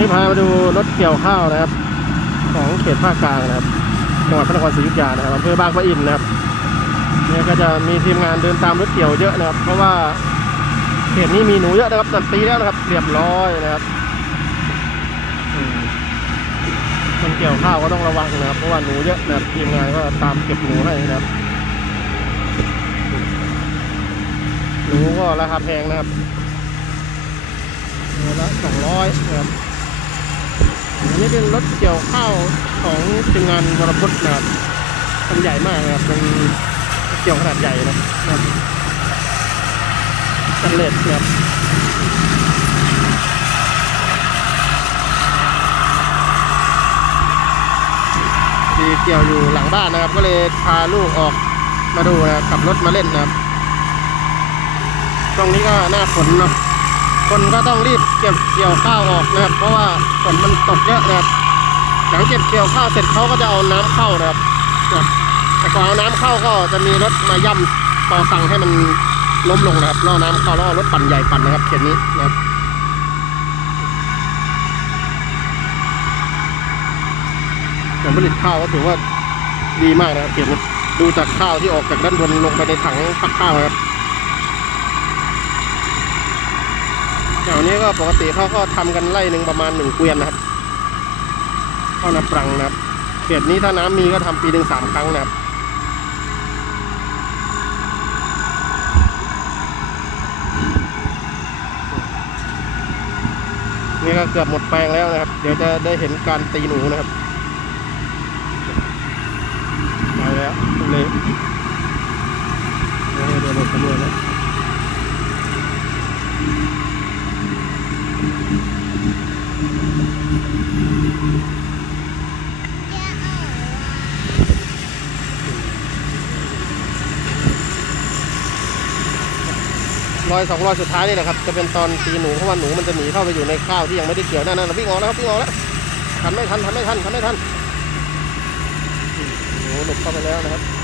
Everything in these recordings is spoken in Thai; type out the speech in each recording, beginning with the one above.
นี่พามาดูรถเกี่ยวข้าวนะครับ ของเขตภาคกลางนะครับจังหวัดพระนครศรีอยุธยานะครับอำเภอบางปะอินนะครับเนี่ยก็จะมีทีมงานเดินตามรถเกี่ยวเยอะนะครับ เพราะว่าเขตนี้มีหนูเยอะนะครับตัดปีแล้วนะครับเรียบร้อยนะครับคนเกี่ยวข้าวก็ต้องระวังนะครับ เพราะว่าหนูเยอะนะครับทีมงานก็ตามเก็บหนูให้นะครับหนูก็ราคาแพงนะครับตัวละสองร้อยนะครับ อันนี้เป็นรถเกี่ยวข้าวของทีมงานวรพุทธนะครับมันใหญ่มากนะครับเป็นเกี่ยวขนาดใหญ่นะครับสำเร็จนะครับที่เกี่ยวอยู่หลังบ้านนะครับ ก็เลยพาลูกออกมาดูนะครับขับรถมาเล่นนะครับ ตรงนี้ก็หน้าฝนเนาะ คนก็ต้องรีบเก็บเกี่ยวข้าวออกนะครับ เพราะว่าฝนมันตกเยอะนะครับหลังเก็บเกี่ยวข้าวเสร็จเขาก็จะเอาน้ำเข้านะครับนะครับแต่ก่อนเอาน้ำเข้าก็จะมีรถมาย่ำต่อสั่งให้มันล้มลงนะครับล่อน้ำเข้าแล้วเอารถปั่นใหญ่ปั่นนะครับเขตนี้นะครับผลผลิตข้าวก็ถือว่าดีมากนะครับเขตนี้ดูจากข้าวที่ออกจากด้านบนลงไปในถังพักข้าวนะครับ แถวนี้ก็ปกติเขาก็ทำกันไล่หนึ่งประมาณหนึ่งเกวียนนะครับเข้าวนาปรังนะครับเขตนี้ถ้าน้ำมีก็ทำปีหนึ่งสามครั้งนะครับนี่ก็เกือบหมดแปลงแล้วนะครับ เดี๋ยวจะได้เห็นการตีหนูนะครับไปแล้วเลยเดี๋ยวเดี๋ยวเราสำรวจแล้ว รอยสองรอยสุดท้ายนี่แหละครับ จะเป็นตอนตีหนูเพราะว่าหนูมันจะหนีเข้าไปอยู่ในข้าวที่ยังไม่ได้เกี่ยวนั่นนั่นวิ่งออกแล้วครับวิ่งออกแล้วทันไม่ทันทันไม่ทันทันไม่ทันหนูหลบเข้าไปแล้วนะครับ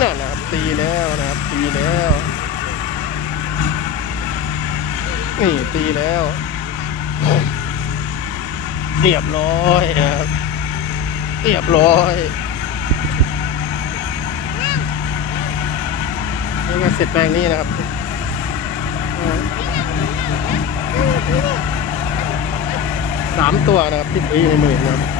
นั่นนะครับตีแล้วนะครับตีแล้ว นี่ตีแล้วเรียบร้อยนะครับเรียบร้อยนี่ก็เสร็จแปลงนี้นะครับสามตัวนะครับที่ตีในมือนะครับ